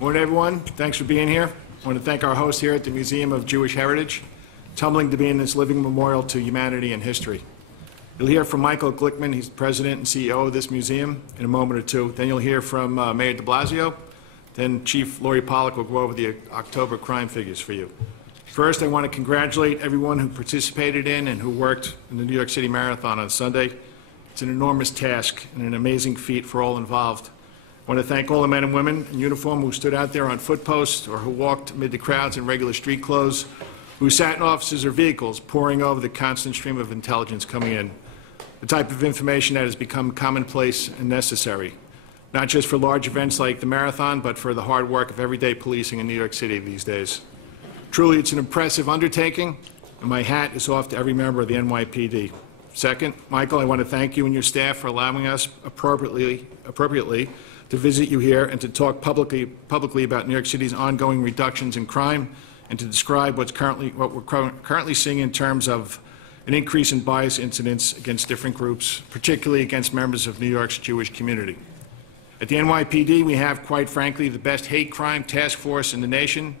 Morning, everyone. Thanks for being here. I want to thank our host here at the Museum of Jewish Heritage. It's humbling to be in this living memorial to humanity and history. You'll hear from Michael Glickman. He's the president and CEO of this museum in a moment or two. Then you'll hear from Mayor de Blasio. Then Chief Lori Pollack will go over the October crime figures for you. First, I want to congratulate everyone who participated in and who worked in the New York City Marathon on Sunday. It's an enormous task and an amazing feat for all involved. I want to thank all the men and women in uniform who stood out there on foot posts or who walked amid the crowds in regular street clothes, who sat in offices or vehicles poring over the constant stream of intelligence coming in, the type of information that has become commonplace and necessary, not just for large events like the marathon, but for the hard work of everyday policing in New York City these days. Truly, it's an impressive undertaking, and my hat is off to every member of the NYPD. Second, Michael, I want to thank you and your staff for allowing us appropriately to visit you here and to talk publicly about New York City's ongoing reductions in crime and to describe what we're currently seeing in terms of an increase in bias incidents against different groups, particularly against members of New York's Jewish community. At the NYPD, we have, quite frankly, the best hate crime task force in the nation.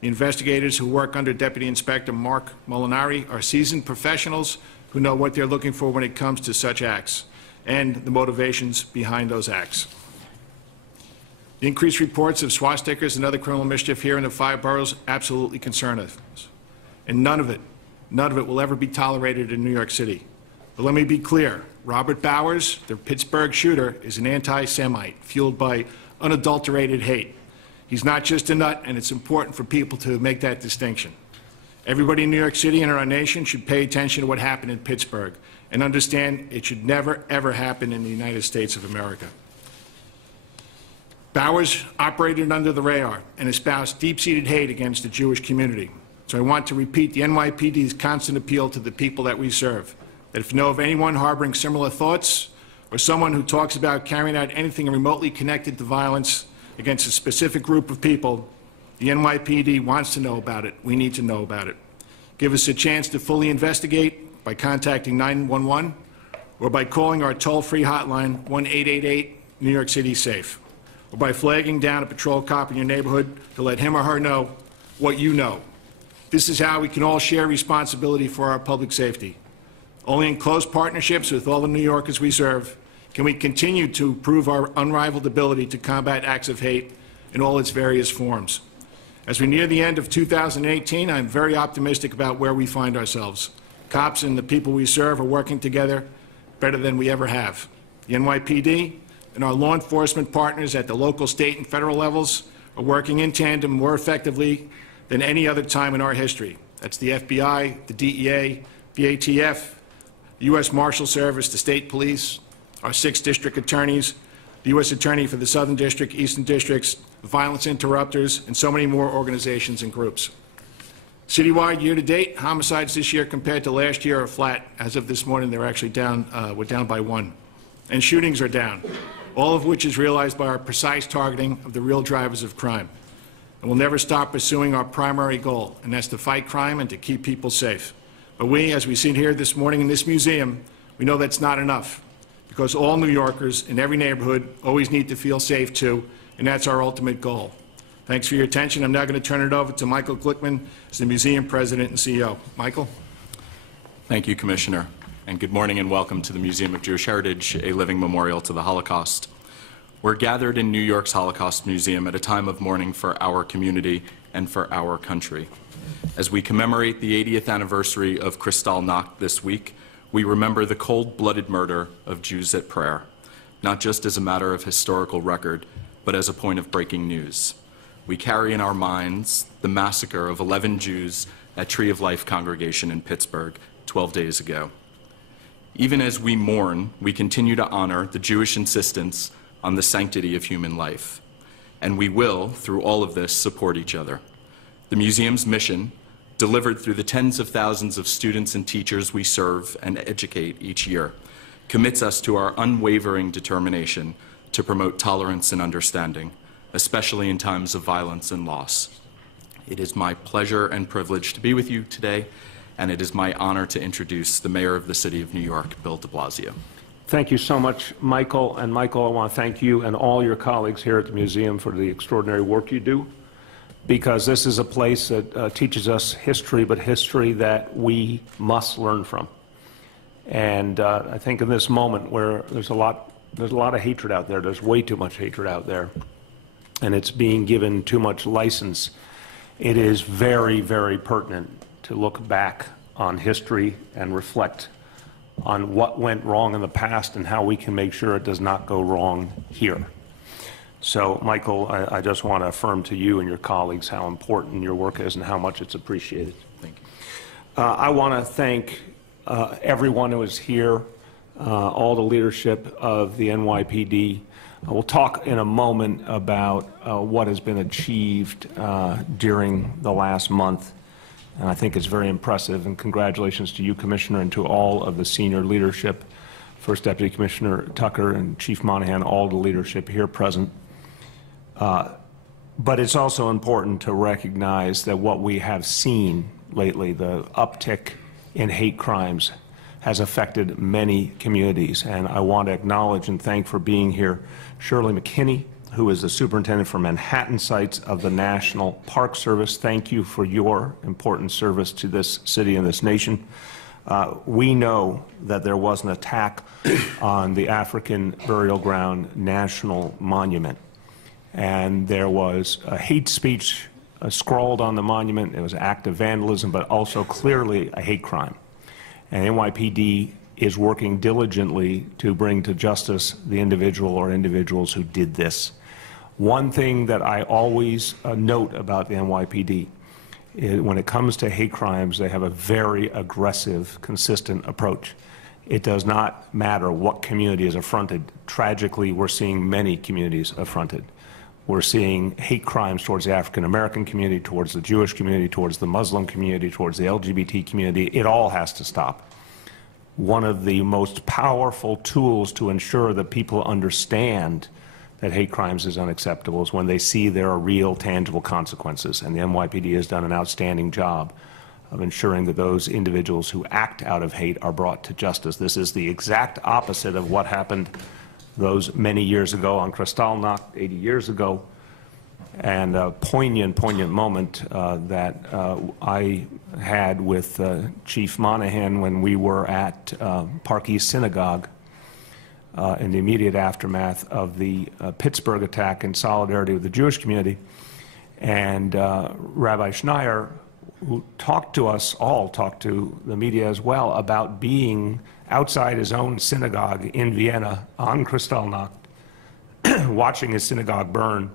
The investigators who work under Deputy Inspector Mark Molinari are seasoned professionals who know what they're looking for when it comes to such acts and the motivations behind those acts. The increased reports of swastikas and other criminal mischief here in the 5 boroughs absolutely concern us. And none of it will ever be tolerated in New York City. But let me be clear, Robert Bowers, the Pittsburgh shooter, is an anti-Semite fueled by unadulterated hate. He's not just a nut, and it's important for people to make that distinction. Everybody in New York City and in our nation should pay attention to what happened in Pittsburgh and understand it should never, ever happen in the United States of America. Bowers operated under the radar and espoused deep-seated hate against the Jewish community. So I want to repeat the NYPD's constant appeal to the people that we serve, that if you know of anyone harboring similar thoughts or someone who talks about carrying out anything remotely connected to violence against a specific group of people, the NYPD wants to know about it. We need to know about it. Give us a chance to fully investigate by contacting 911 or by calling our toll-free hotline 1-888 New York City Safe, or by flagging down a patrol cop in your neighborhood to let him or her know what you know. This is how we can all share responsibility for our public safety. Only in close partnerships with all the New Yorkers we serve can we continue to prove our unrivaled ability to combat acts of hate in all its various forms. As we near the end of 2018, I'm very optimistic about where we find ourselves. Cops and the people we serve are working together better than we ever have. The NYPD and our law enforcement partners at the local, state, and federal levels are working in tandem more effectively than any other time in our history. That's the FBI, the DEA, the ATF, the U.S. Marshal Service, the state police, our 6 district attorneys, the U.S. Attorney for the Southern District, Eastern Districts, the Violence Interrupters, and so many more organizations and groups. Citywide, year-to-date, homicides this year compared to last year are flat. As of this morning, they're actually down. We're down by 1. And shootings are down, all of which is realized by our precise targeting of the real drivers of crime. And we'll never stop pursuing our primary goal, and that's to fight crime and to keep people safe. But we, as we sit here this morning in this museum, we know that's not enough, because all New Yorkers in every neighborhood always need to feel safe too, and that's our ultimate goal. Thanks for your attention. I'm now going to turn it over to Michael Glickman, as the museum president and CEO. Michael? Thank you, Commissioner, and good morning and welcome to the Museum of Jewish Heritage, a living memorial to the Holocaust. We're gathered in New York's Holocaust Museum at a time of mourning for our community and for our country. As we commemorate the 80th anniversary of Kristallnacht this week, we remember the cold-blooded murder of Jews at prayer, not just as a matter of historical record, but as a point of breaking news. We carry in our minds the massacre of 11 Jews at Tree of Life congregation in Pittsburgh 12 days ago. Even as we mourn, we continue to honor the Jewish insistence on the sanctity of human life. And we will, through all of this, support each other. The museum's mission, delivered through the tens of thousands of students and teachers we serve and educate each year, commits us to our unwavering determination to promote tolerance and understanding, especially in times of violence and loss. It is my pleasure and privilege to be with you today, and it is my honor to introduce the Mayor of the City of New York, Bill de Blasio. Thank you so much, Michael. And Michael, I want to thank you and all your colleagues here at the museum for the extraordinary work you do, because this is a place that teaches us history, but history that we must learn from. And I think in this moment where there's a lot of hatred out there, there's way too much hatred out there, and it's being given too much license, it is very, very pertinent to look back on history and reflect on what went wrong in the past and how we can make sure it does not go wrong here. So, Michael, I just want to affirm to you and your colleagues how important your work is and how much it's appreciated. Thank you. I want to thank everyone who is here, all the leadership of the NYPD. We'll talk in a moment about what has been achieved during the last month. And I think it's very impressive, and congratulations to you, Commissioner, and to all of the senior leadership, First Deputy Commissioner Tucker and Chief Monahan, all the leadership here present. But it's also important to recognize that what we have seen lately, the uptick in hate crimes, has affected many communities. And I want to acknowledge and thank for being here Shirley McKinney, who is the superintendent for Manhattan sites of the National Park Service. Thank you for your important service to this city and this nation. We know that there was an attack on the African Burial Ground National Monument, and there was a hate speech scrawled on the monument. It was an act of vandalism, but also clearly a hate crime. And NYPD is working diligently to bring to justice the individual or individuals who did this. One thing that I always note about the NYPD is when it comes to hate crimes, they have a very aggressive, consistent approach. It does not matter what community is affronted. Tragically, we're seeing many communities affronted. We're seeing hate crimes towards the African American community, towards the Jewish community, towards the Muslim community, towards the LGBT community. It all has to stop. One of the most powerful tools to ensure that people understand that hate crimes is unacceptable is when they see there are real, tangible consequences. And the NYPD has done an outstanding job of ensuring that those individuals who act out of hate are brought to justice. This is the exact opposite of what happened those many years ago on Kristallnacht, 80 years ago, and a poignant moment that I had with Chief Monahan when we were at Park East Synagogue in the immediate aftermath of the Pittsburgh attack in solidarity with the Jewish community. And Rabbi Schneier, who talked to us all, talked to the media as well, about being outside his own synagogue in Vienna on Kristallnacht, watching his synagogue burn,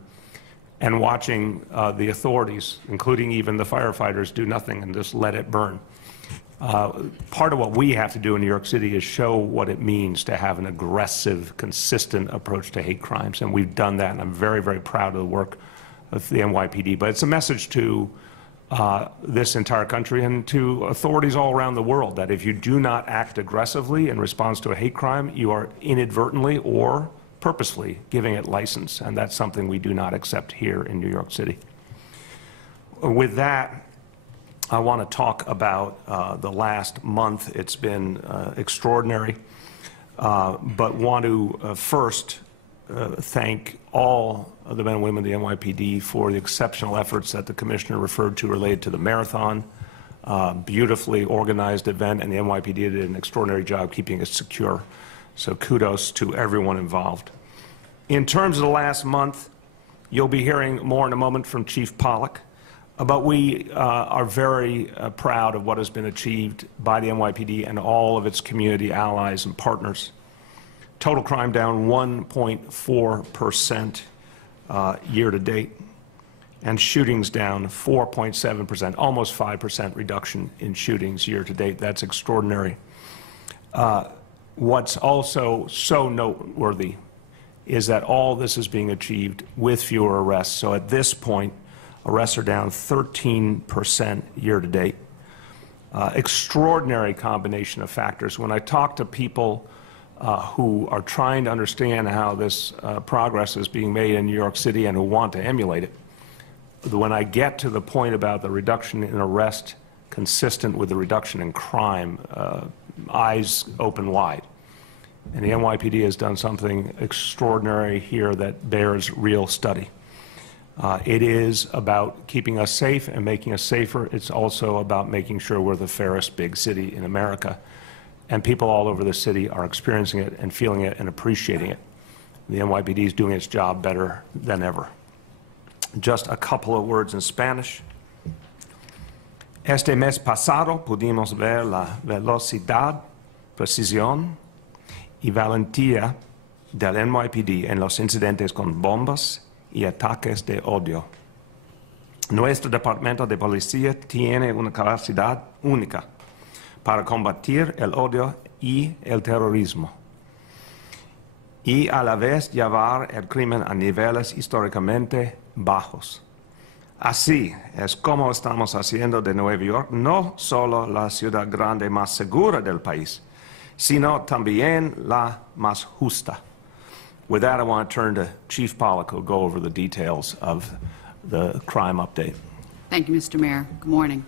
and watching the authorities, including even the firefighters, do nothing and just let it burn. Part of what we have to do in New York City is show what it means to have an aggressive, consistent approach to hate crimes, and we've done that, and I'm very, very proud of the work of the NYPD. But it's a message to this entire country and to authorities all around the world that if you do not act aggressively in response to a hate crime, you are inadvertently or purposefully giving it license, and that's something we do not accept here in New York City. With that, I want to talk about the last month. It's been extraordinary, but want to first thank all of the men and women of the NYPD for the exceptional efforts that the Commissioner referred to related to the marathon. Beautifully organized event, and the NYPD did an extraordinary job keeping it secure. So kudos to everyone involved. In terms of the last month, you'll be hearing more in a moment from Chief Pollack. But we are very proud of what has been achieved by the NYPD and all of its community allies and partners. Total crime down 1.4% year to date, and shootings down 4.7%, almost 5% reduction in shootings year to date. That's extraordinary. What's also so noteworthy is that all this is being achieved with fewer arrests. So at this point, arrests are down 13% year to date. Extraordinary combination of factors. When I talk to people who are trying to understand how this progress is being made in New York City and who want to emulate it, when I get to the point about the reduction in arrest consistent with the reduction in crime, eyes open wide. And the NYPD has done something extraordinary here that bears real study. It is about keeping us safe and making us safer. It's also about making sure we're the fairest big city in America. And people all over the city are experiencing it and feeling it and appreciating it. The NYPD is doing its job better than ever. Just a couple of words in Spanish. Este mes pasado pudimos ver la velocidad, precisión y valentía del NYPD en los incidentes con bombas y ataques de odio. Nuestro departamento de policía tiene una capacidad única para combatir el odio y el terrorismo, y a la vez llevar el crimen a niveles históricamente bajos. Así es como estamos haciendo de Nueva York no solo la ciudad grande más segura del país, sino también la más justa. With that, I want to turn to Chief Pollack, who'll go over the details of the crime update. Thank you, Mr. Mayor. Good morning.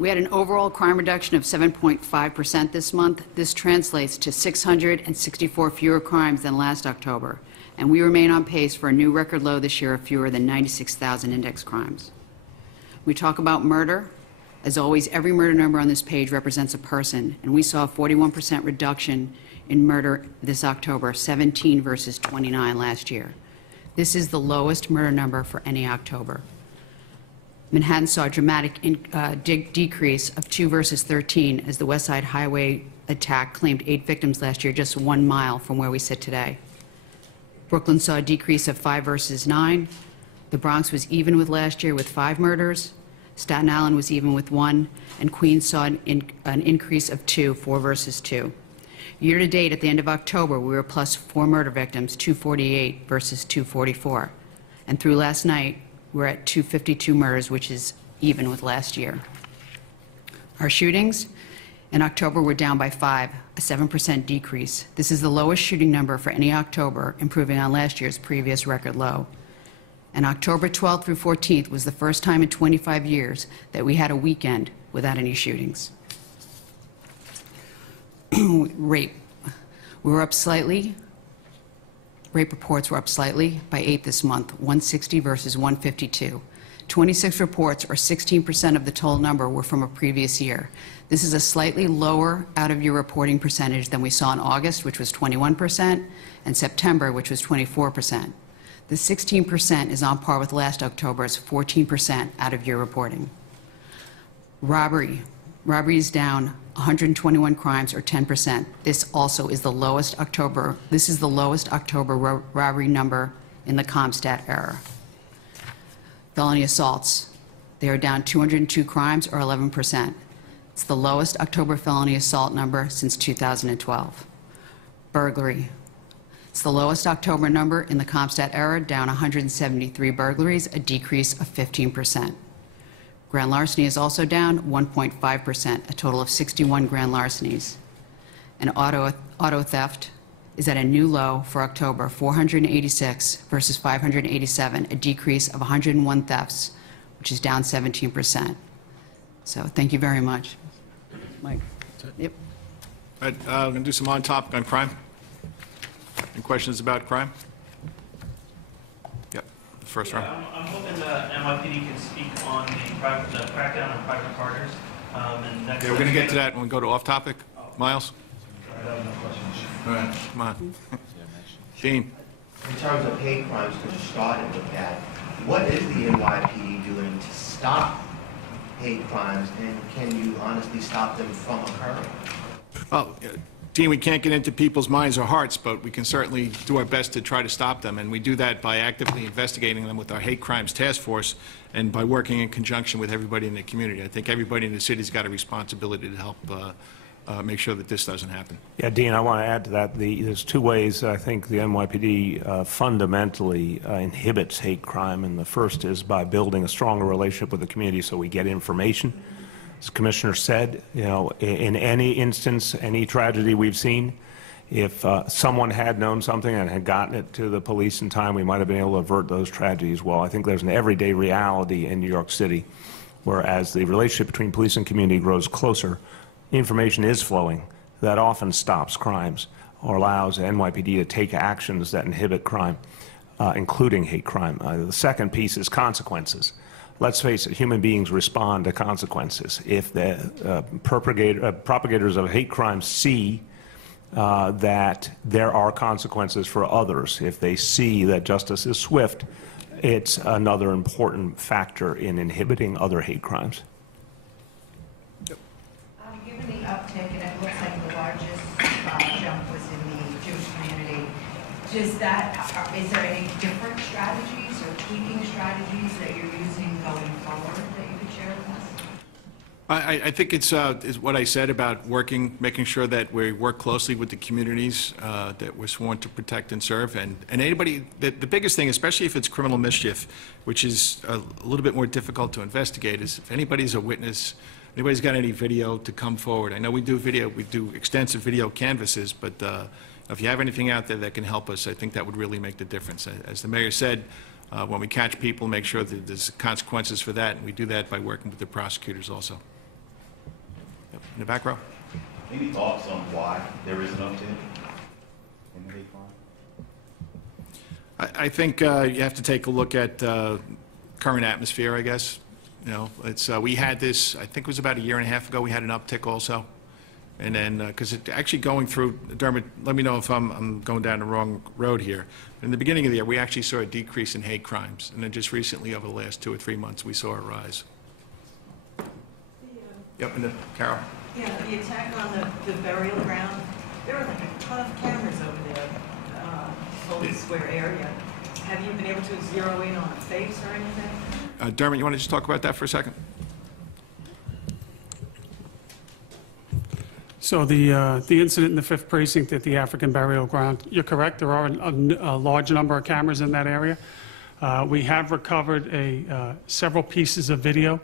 We had an overall crime reduction of 7.5% this month. This translates to 664 fewer crimes than last October, and we remain on pace for a new record low this year of fewer than 96,000 index crimes. We talk about murder. As always, every murder number on this page represents a person, and we saw a 41% reduction in murder this October, 17 versus 29 last year. This is the lowest murder number for any October. Manhattan saw a dramatic decrease of 2 versus 13 as the West Side Highway attack claimed 8 victims last year, just 1 mile from where we sit today. Brooklyn saw a decrease of 5 versus 9. The Bronx was even with last year with 5 murders. Staten Island was even with 1, and Queens saw an increase of 2, 4 versus 2. Year to date, at the end of October, we were plus 4 murder victims, 248 versus 244. And through last night, we're at 252 murders, which is even with last year. Our shootings in October were down by 5, a 7% decrease. This is the lowest shooting number for any October, improving on last year's previous record low. And October 12th through 14th was the first time in 25 years that we had a weekend without any shootings. Rape. We were up slightly. Rape reports were up slightly by 8 this month, 160 versus 152. 26 reports, or 16% of the total number, were from a previous year. This is a slightly lower out-of-year reporting percentage than we saw in August, which was 21%, and September, which was 24%. The 16% is on par with last October's 14% out-of-year reporting. Robbery. Robbery is down 121 crimes, or 10%. This also is the lowest October. This is the lowest October robbery number in the CompStat era. Felony assaults. They are down 202 crimes, or 11%. It's the lowest October felony assault number since 2012. Burglary. It's the lowest October number in the CompStat era, down 173 burglaries, a decrease of 15%. Grand larceny is also down 1.5%, a total of 61 grand larcenies. And auto theft is at a new low for October, 486 versus 587, a decrease of 101 thefts, which is down 17%. So thank you very much. Mike. Yep. All right, we're going to do some on-topic on crime. Any questions about crime? Yep, the first round. I'm hoping the NYPD can speak on the crackdown on private partners. Yeah, we're going to get to that when we go to off-topic. Miles? All right, come on. Dean? In terms of hate crimes, because you started with that, what is the NYPD doing to stop hate crimes, and can you honestly stop them from occurring? Well, Dean, we can't get into people's minds or hearts, but we can certainly do our best to try to stop them, and we do that by actively investigating them with our hate crimes task force and by working in conjunction with everybody in the community. I think everybody in the city's got a responsibility to help make sure that this doesn't happen. Yeah, Dean, I want to add to that. There's 2 ways I think the NYPD fundamentally inhibits hate crime, and the first is by building a stronger relationship with the community so we get information. As the Commissioner said, you know, in any instance, any tragedy we've seen, if someone had known something and had gotten it to the police in time, we might have been able to avert those tragedies. Well, I think there's an everyday reality in New York City where as the relationship between police and community grows closer, information is flowing that often stops crimes or allows NYPD to take actions that inhibit crime, including hate crime. The second piece is consequences. Let's face it, human beings respond to consequences. If the propagators of hate crimes see that there are consequences for others, if they see that justice is swift, it's another important factor in inhibiting other hate crimes. Given the uptick, and it looks like the largest jump was in the Jewish community, is there any different strategies or tweaking strategies that you're using going forward that you could share with us? I think it's what I said about making sure that we work closely with the communities that we're sworn to protect and serve. And anybody, the biggest thing, especially if it's criminal mischief, which is a little bit more difficult to investigate, is if anybody's a witness, anybody's got any video, to come forward. I know we do extensive video canvases, but if you have anything out there that can help us, I think that would really make the difference. As the mayor said, when we catch people, make sure that there's consequences for that, and we do that by working with the prosecutors also. Yep. In the back row. Any thoughts on why there is an uptick in the hate crime? I think you have to take a look at current atmosphere, I guess. You know, we had this, I think it was about a year and a half ago, we had an uptick also. And then, because it actually going through, Dermot, let me know if I'm going down the wrong road here. In the beginning of the year, we actually saw a decrease in hate crimes. And then just recently, over the last 2 or 3 months, we saw a rise. Yep, and Carol. Yeah, the attack on the burial ground, there were like a ton of cameras over there, Golden Square area. Have you been able to zero in on a face or anything? Dermot, you want to just talk about that for a second? So the incident in the 5th Precinct at the African burial ground, you're correct, there are a large number of cameras in that area. We have recovered several pieces of video,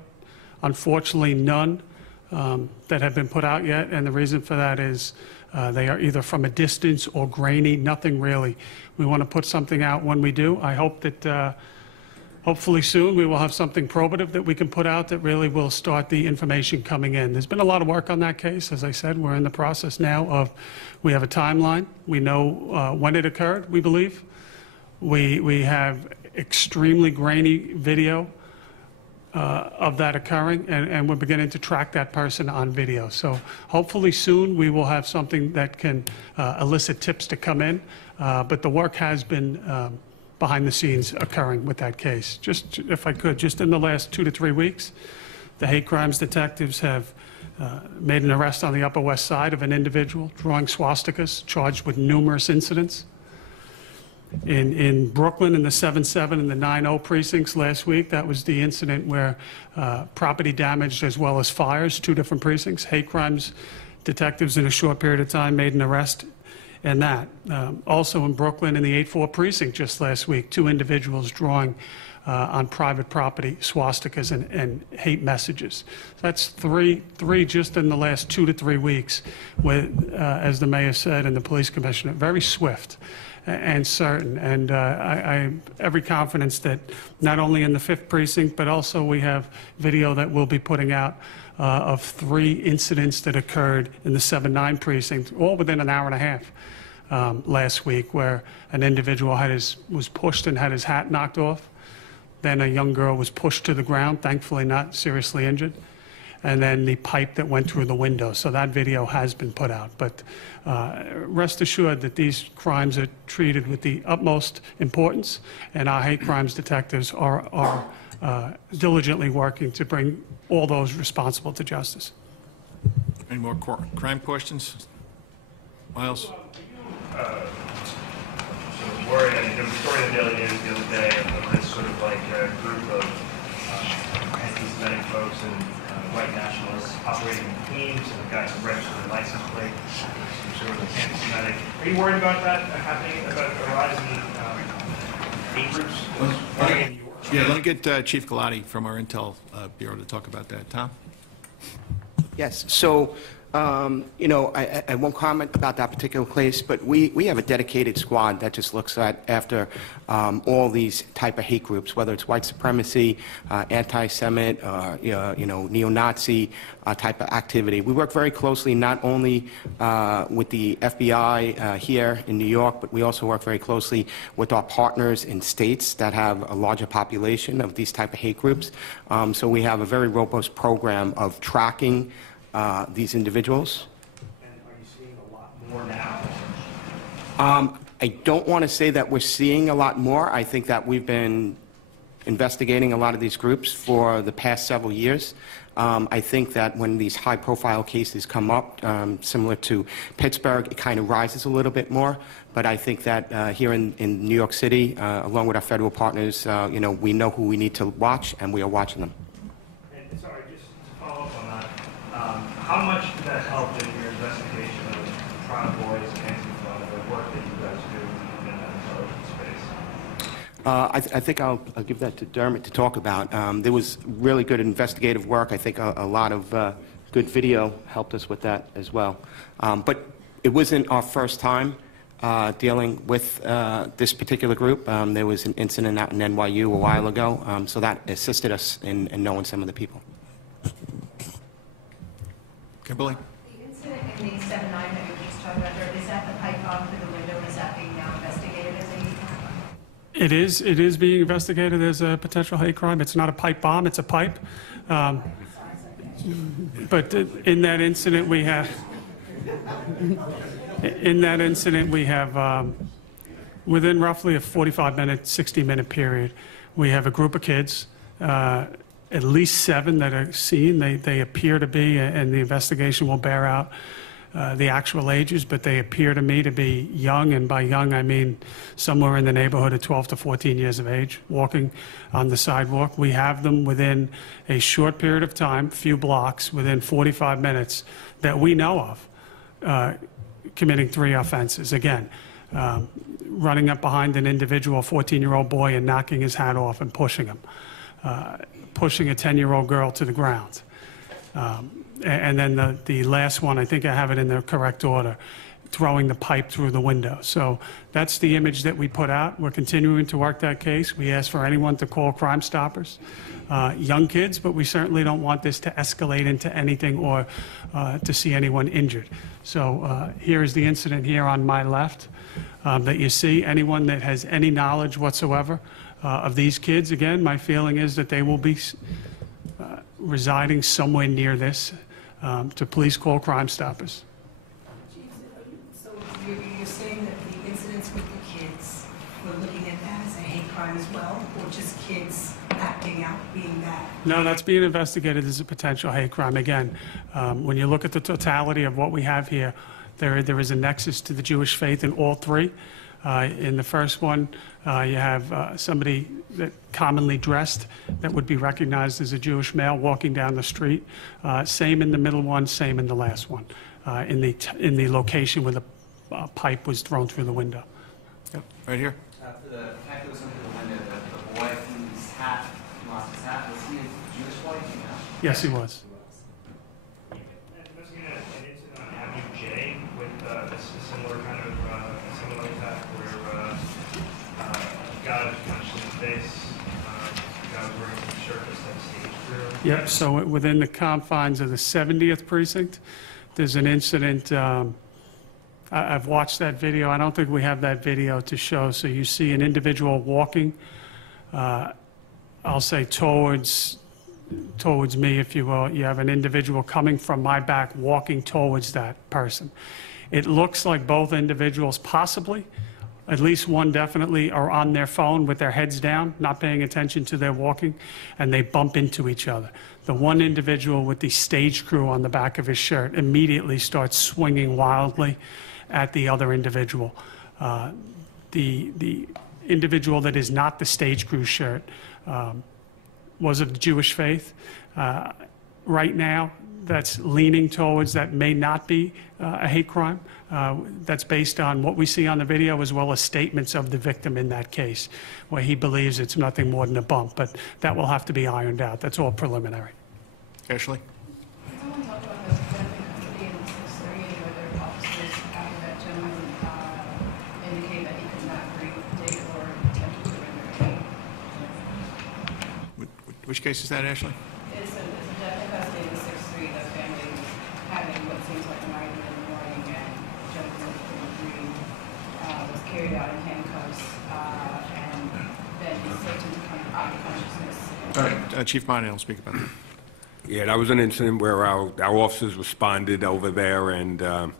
unfortunately none that have been put out yet, and the reason for that is they are either from a distance or grainy, nothing really. We want to put something out when we do. I hope that hopefully soon we will have something probative that we can put out that really will start the information coming in. There's been a lot of work on that case. As I said, we're in the process now of, we have a timeline. We know when it occurred, we believe. We have extremely grainy video of that occurring, and we're beginning to track that person on video. So hopefully soon we will have something that can elicit tips to come in, but the work has been behind the scenes occurring with that case. Just, if I could, just in the last 2 to 3 weeks, the hate crimes detectives have made an arrest on the Upper West Side of an individual drawing swastikas, charged with numerous incidents. In Brooklyn, in the 7-7 and the 9-0 precincts last week, that was the incident where property damage as well as fires, 2 different precincts. Hate crimes detectives in a short period of time made an arrest in that. Also in Brooklyn, in the 8-4 precinct just last week, 2 individuals drawing on private property swastikas and hate messages. That's three just in the last 2 to 3 weeks, with, as the mayor said and the police commissioner, very swift and certain. And I have every confidence that not only in the 5th precinct, but also we have video that we'll be putting out of 3 incidents that occurred in the 7-9 precinct, all within an hour and a half last week, where an individual was pushed and had his hat knocked off. Then a young girl was pushed to the ground, thankfully not seriously injured. And then the pipe that went through the window. So that video has been put out. But rest assured that these crimes are treated with the utmost importance, and our hate crimes detectives are diligently working to bring all those responsible to justice. Any more crime questions? Miles? Worried, there was a story in the Daily News the other day of this sort of like a group of anti-Semitic folks and white nationalists operating in teams, and the guys registered their license plate, some sort of anti-Semitic. Are you worried about that happening, about a rise in hate groups? Yeah, let me get Chief Galati from our Intel Bureau to talk about that. Tom? Yes, so You know, I won't comment about that particular case, but we have a dedicated squad that just looks after all these type of hate groups, whether it's white supremacy, anti-Semite, you know, neo-Nazi type of activity. We work very closely not only with the FBI here in New York, but we also work very closely with our partners in states that have a larger population of these type of hate groups. So we have a very robust program of tracking these individuals. And are you seeing a lot more now? I don't want to say that we're seeing a lot more. I think that we've been investigating a lot of these groups for the past several years. I think that when these high-profile cases come up, similar to Pittsburgh, it kind of rises a little bit more. But I think that here in New York City, along with our federal partners, you know, we know who we need to watch, and we are watching them. And sorry, just to follow up on that, how much did that help in your investigation of Proud Boys and Antifa, the work that you guys do in that intelligence space? I think I'll give that to Dermot to talk about. There was really good investigative work. I think a lot of good video helped us with that as well. But it wasn't our first time dealing with this particular group. There was an incident out in NYU a while ago, so that assisted us in knowing some of the people. Kimberly? The incident in the 7-9 that you were just talking about there, is that the pipe bomb through the window? Is that being now investigated as a hate crime? It is being investigated as a potential hate crime. It's not a pipe bomb, it's a pipe. But in that incident we have, within roughly a 45-minute, 60-minute period, we have a group of kids, at least 7 that are seen. They appear to be, and the investigation will bear out the actual ages, but they appear to me to be young, and by young I mean somewhere in the neighborhood of 12 to 14 years of age, walking on the sidewalk. We have them within a short period of time, few blocks, within 45 minutes that we know of, committing 3 offenses. Again, running up behind an individual, 14-year-old boy, and knocking his hat off and pushing him. Pushing a 10-year-old girl to the ground. And then the last one, I think I have it in the correct order, throwing the pipe through the window. So that's the image that we put out. We're continuing to work that case. We ask for anyone to call Crime Stoppers. Young kids, but we certainly don't want this to escalate into anything or to see anyone injured. So here is the incident here on my left that you see. Anyone that has any knowledge whatsoever of these kids, again, my feeling is that they will be residing somewhere near this, to please call Crime Stoppers. So you're saying that the incidents with the kids, we're looking at that as a hate crime as well, or just kids acting out, being bad? No, that's being investigated as a potential hate crime. Again, when you look at the totality of what we have here, there is a nexus to the Jewish faith in all 3. In the first one, you have somebody that commonly dressed that would be recognized as a Jewish male walking down the street. Same in the middle one, same in the last one, in the location where the pipe was thrown through the window. Yep, right here. For the fact that was through the window, the boy whose hat lost his hat, was he a Jewish boy? You know? Yes, he was. Investigating an incident on Avenue J with a similar kind of similar attack where a guy was punched in the face, a guy was wearing some shirt that said stage crew. Yep, so within the confines of the 70th precinct, there's an incident. I've watched that video. I don't think we have that video to show. So you see an individual walking, I'll say towards me, if you will. You have an individual coming from my back, walking towards that person. It looks like both individuals possibly, at least one definitely, are on their phone with their heads down, not paying attention to their walking, and they bump into each other. The one individual with the stage crew on the back of his shirt immediately starts swinging wildly at the other individual. The individual that is not the stage crew shirt was of the Jewish faith. Right now, that's leaning towards that may not be a hate crime. That's based on what we see on the video as well as statements of the victim in that case, where he believes it's nothing more than a bump, but that will have to be ironed out. That's all preliminary. Ashley? Can someone talk about the benefit of being Which case is that, Ashley? It's a death in custody of the 6th Street. The family was having what seems like an argument in the morning, and gentleman from the green was carried out in handcuffs, and then he's said to become out of consciousness. All right, Chief Monahan will speak about that. Yeah, that was an incident where our officers responded over there, and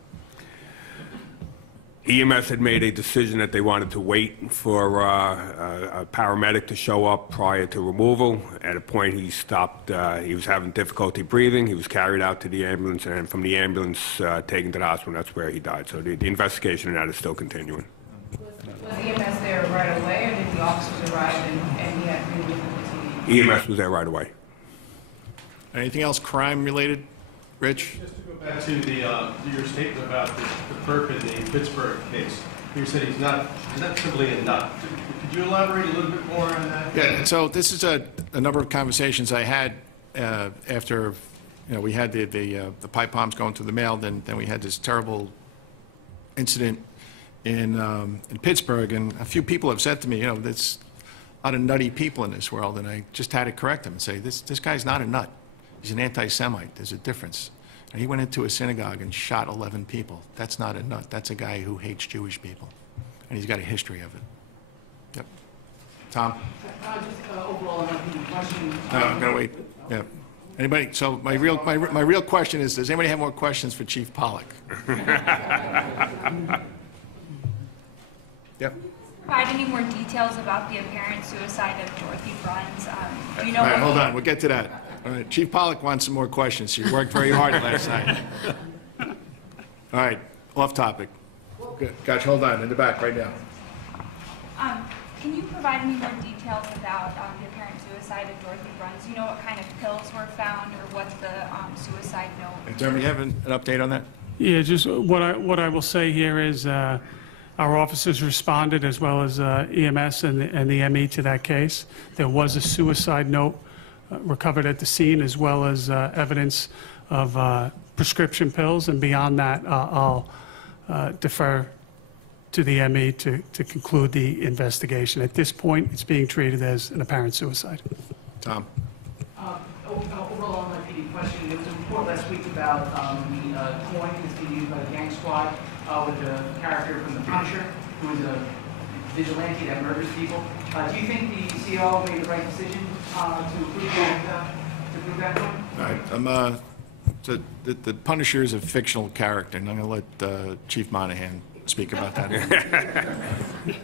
EMS had made a decision that they wanted to wait for a paramedic to show up prior to removal. At a point, he stopped. He was having difficulty breathing. He was carried out to the ambulance, and from the ambulance, taken to the hospital. That's where he died. So the investigation in that is still continuing. Was EMS there right away, or did the officers arrive and he had to be with the EMS was there right away. Anything else crime-related, Rich? Just to go back to your statement about the perp in the Pittsburgh case, you said he's not simply a nut. Could you elaborate a little bit more on that? Yeah, so this is a number of conversations I had after, we had the pipe bombs going through the mail, then we had this terrible incident in Pittsburgh, and a few people have said to me, there's a lot of nutty people in this world, and I just had to correct them and say, this guy's not a nut. He's an anti-Semite. There's a difference. And he went into a synagogue and shot 11 people. That's not a nut. That's a guy who hates Jewish people. And he's got a history of it. Yep. Tom? Just overall, question. I'm going to wait. Yeah. Anybody? So my real question is, does anybody have more questions for Chief Pollack? Yep. Provide any more details about the apparent suicide of Dorothy Bruns? You know. All right, hold on. We'll get to that. All right, Chief Pollack wants some more questions. She worked very hard last night. All right, off topic. Good. Gotcha, hold on, in the back right now. Can you provide any more details about the apparent suicide of Dorothy Bruns? Do you know what kind of pills were found or what the suicide note? Jeremy, you have an update on that? Yeah, just what I will say here is our officers responded, as well as EMS and the ME, to that case. There was a suicide note recovered at the scene, as well as evidence of prescription pills, and beyond that, I'll defer to the ME to conclude the investigation. At this point, it's being treated as an apparent suicide. Tom. Overall on NYPD question, there was a report last week about the coin that's being used by the gang squad with the character from The Punisher, who is a vigilante that murders people. Do you think the CO made the right decision to prove that coin? All right, the Punisher is a fictional character, and I'm going to let Chief Monahan speak about that.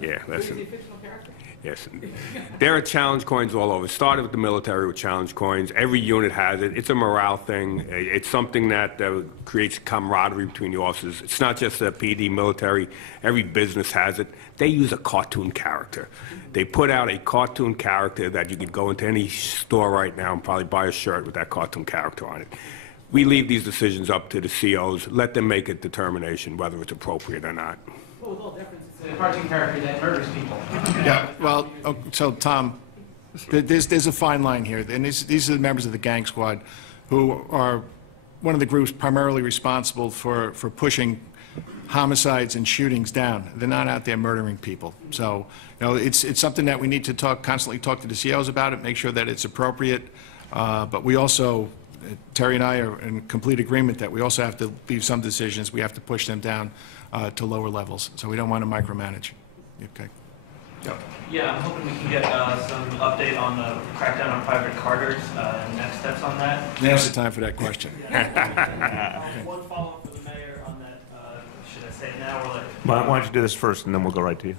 Yeah, listen. Yes. There are challenge coins all over. It started with the military with challenge coins. Every unit has it. It's a morale thing. It's something that creates camaraderie between the officers. It's not just the PD military. Every business has it. They use a cartoon character. They put out a cartoon character that you could go into any store right now and probably buy a shirt with that cartoon character on it. We leave these decisions up to the COs. Let them make a determination whether it's appropriate or not. Well, with all difference, it's a cartoon character that murders people. Yeah, well, so Tom, there's a fine line here, and these are the members of the gang squad who are one of the groups primarily responsible for pushing homicides and shootings down. They're not out there murdering people. So, it's something that we need to constantly talk to the COs about it, make sure that it's appropriate. But we also, Terry and I are in complete agreement that we also have to leave some decisions. We have to push them down to lower levels. So we don't want to micromanage. Okay. Yep. Yeah, I'm hoping we can get some update on the crackdown on private carters and next steps on that. Now's the time for that question. One follow-up for the mayor on that. Should I say it now or later? Why don't you do this first, and then we'll go right to you.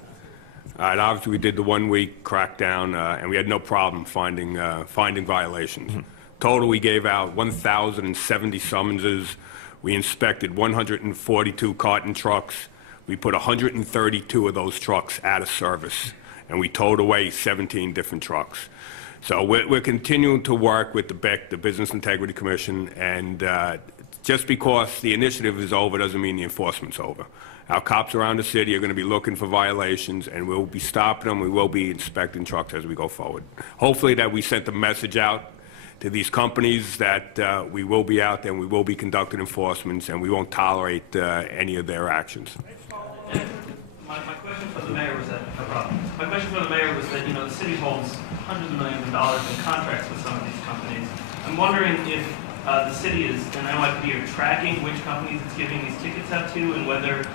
All right, obviously, we did the one-week crackdown, and we had no problem finding violations. Mm-hmm. Total, we gave out 1,070 summonses. We inspected 142 carton trucks. We put 132 of those trucks out of service, and we towed away 17 different trucks. So we're continuing to work with the BIC, the Business Integrity Commission, and just because the initiative is over doesn't mean the enforcement's over. Our cops around the city are going to be looking for violations, and we'll be stopping them. We will be inspecting trucks as we go forward. Hopefully that we sent the message out to these companies that we will be out there and we will be conducting enforcements, and we won't tolerate any of their actions. My question for the mayor was that, no problem. My question for the mayor was that, the city holds hundreds of millions of dollars in contracts with some of these companies. I'm wondering if the city is and NYPD are tracking which companies it's giving these tickets out to, and whether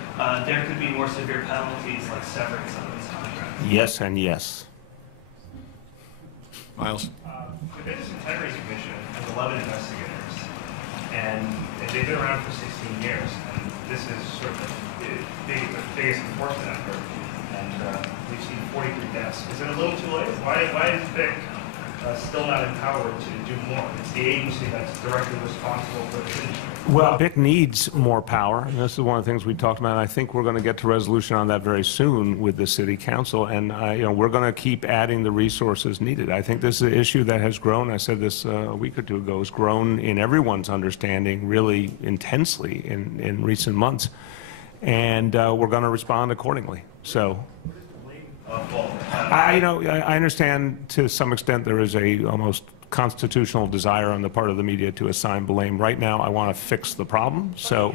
there could be more severe penalties like severing some of these contracts. Yes and yes. Miles? The Business Integrity Commission has 11 investigators, and they've been around for 16 years, and this is sort of the biggest enforcement effort, and we've seen 43 deaths. Is it a little too late? Why is BIC still not empowered to do more? It's the agency that's directly responsible for this industry. Well, BIC needs more power, and this is one of the things we talked about. I think we're going to get to resolution on that very soon with the City Council, and we're going to keep adding the resources needed. I think this is an issue that has grown. I said this a week or two ago. Has grown in everyone's understanding really intensely in recent months, and we're going to respond accordingly. So. I understand to some extent there is a almost constitutional desire on the part of the media to assign blame. Right now, I want to fix the problem. So,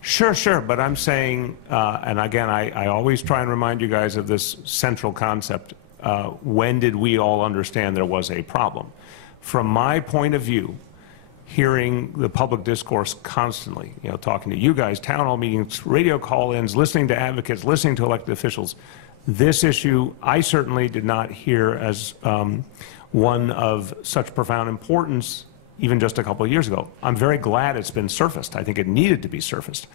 sure, but I'm saying, and again, I always try and remind you guys of this central concept. When did we all understand there was a problem? From my point of view, hearing the public discourse constantly, talking to you guys, town hall meetings, radio call-ins, listening to advocates, listening to elected officials, this issue, I certainly did not hear as one of such profound importance even just a couple of years ago. I'm very glad it's been surfaced. I think it needed to be surfaced.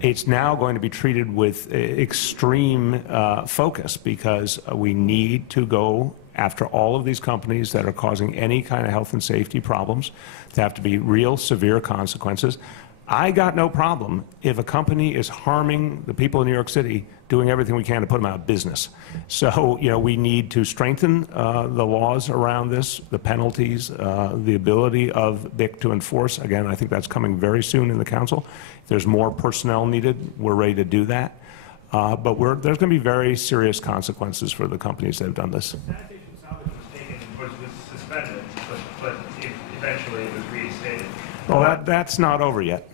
It's now going to be treated with extreme focus because we need to go after all of these companies that are causing any kind of health and safety problems. There have to be real severe consequences. I got no problem if a company is harming the people in New York City, doing everything we can to put them out of business. So, we need to strengthen the laws around this, the penalties, the ability of BIC to enforce. Again, I think that's coming very soon in the council. If there's more personnel needed, we're ready to do that. But there's going to be very serious consequences for the companies that have done this. Sanitation salvage was suspended, but eventually it was reinstated. Well, that's not over yet.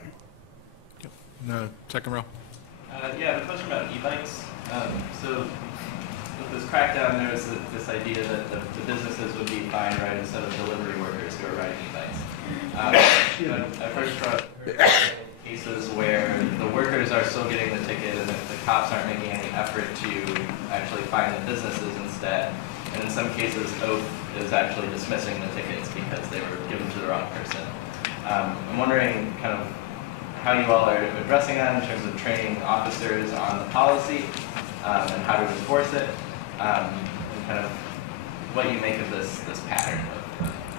Second row. Yeah, the question about e-bikes. So with this crackdown, there was this idea that the businesses would be fined, right, instead of delivery workers who are riding e-bikes. I first brought cases where the workers are still getting the ticket and the cops aren't making any effort to actually find the businesses instead. And in some cases, Oath is actually dismissing the tickets because they were given to the wrong person. I'm wondering kind of how you all are addressing that in terms of training officers on the policy and how to enforce it, and kind of what you make of this pattern.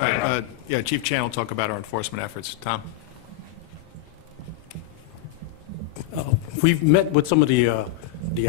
All right, yeah, Chief Chan will talk about our enforcement efforts. Tom? We've met with some of the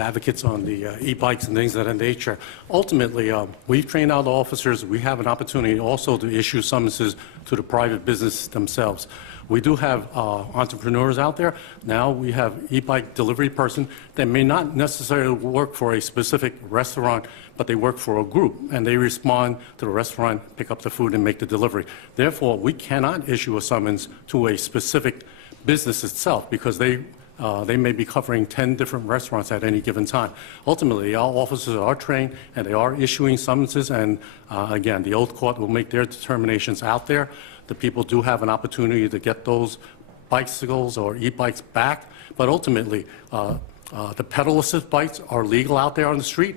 advocates on the e-bikes and things of that nature. Ultimately, we've trained our officers. We have an opportunity also to issue summonses to the private businesses themselves. We do have entrepreneurs out there. Now we have e-bike delivery person that may not necessarily work for a specific restaurant, but they work for a group, and they respond to the restaurant, pick up the food, and make the delivery. Therefore, we cannot issue a summons to a specific business itself because they may be covering 10 different restaurants at any given time. Ultimately, our officers are trained, and they are issuing summonses, and again, the Oath Court will make their determinations out there. The people do have an opportunity to get those bicycles or e-bikes back, but ultimately, the pedal assist bikes are legal out there on the street.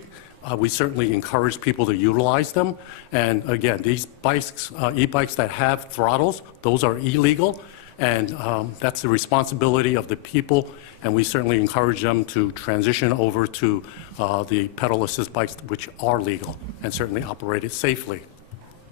We certainly encourage people to utilize them, and again, these bikes, e-bikes that have throttles, those are illegal. And that's the responsibility of the people, and we certainly encourage them to transition over to the pedal assist bikes, which are legal and certainly operated safely.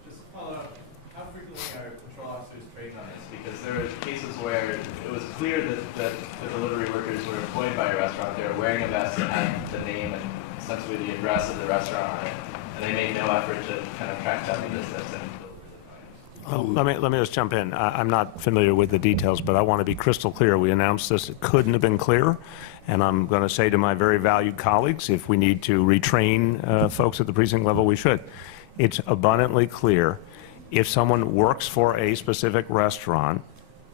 Just to follow up, how frequently are patrol officers trained on this? Because there were cases where it was clear that the delivery workers were employed by a restaurant. They were wearing a vest that had the name and essentially the address of the restaurant on it, and they made no effort to kind of track down the business. Let me just jump in. I'm not familiar with the details, but I want to be crystal clear. We announced this. It couldn't have been clearer. And I'm going to say to my very valued colleagues, if we need to retrain folks at the precinct level, we should. It's abundantly clear. If someone works for a specific restaurant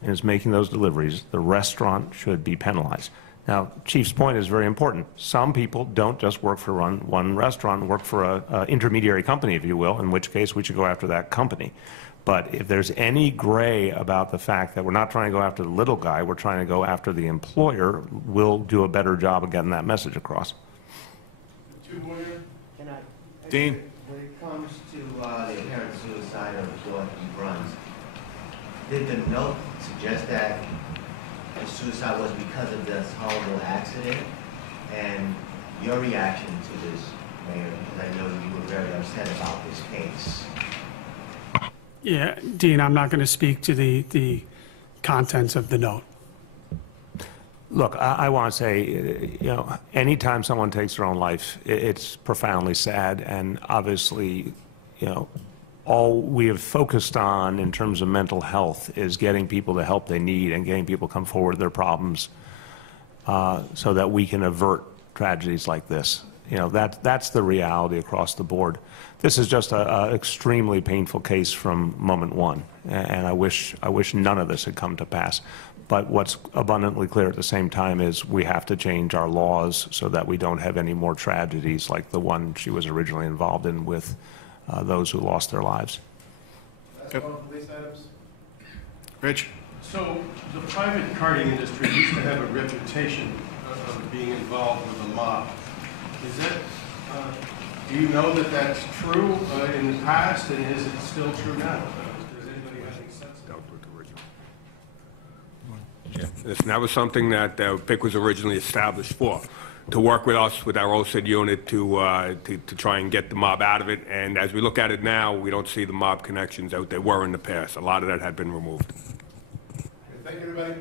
and is making those deliveries, the restaurant should be penalized. Now, Chief's point is very important. Some people don't just work for one restaurant, work for an intermediary company, if you will, in which case we should go after that company. But if there's any gray about the fact that we're not trying to go after the little guy, we're trying to go after the employer, we'll do a better job of getting that message across. Dean? When it comes to the apparent suicide of Dorothy Bruns, did the note suggest that the suicide was because of this horrible accident? And your reaction to this, Mayor, because I know you were very upset about this case. Yeah, Dean, I'm not going to speak to the contents of the note. Look, I want to say, you know, anytime someone takes their own life, it's profoundly sad, and obviously, you know, all we have focused on in terms of mental health is getting people the help they need and getting people come forward with their problems so that we can avert tragedies like this. You know, that's the reality across the board. This is just an extremely painful case from moment one, and I wish none of this had come to pass. But what's abundantly clear at the same time is we have to change our laws so that we don't have any more tragedies like the one she was originally involved in with those who lost their lives. That's all police items. Rich? So the private karting industry used to have a reputation of being involved with the mob. Is that, do you know that that's true in the past, and is it still true now? Does anybody have any sense of Yeah, listen, that was something that PIC was originally established for, to work with us, with our OSID unit, to try and get the mob out of it. And as we look at it now, we don't see the mob connections out there were in the past. A lot of that had been removed. Thank you, everybody.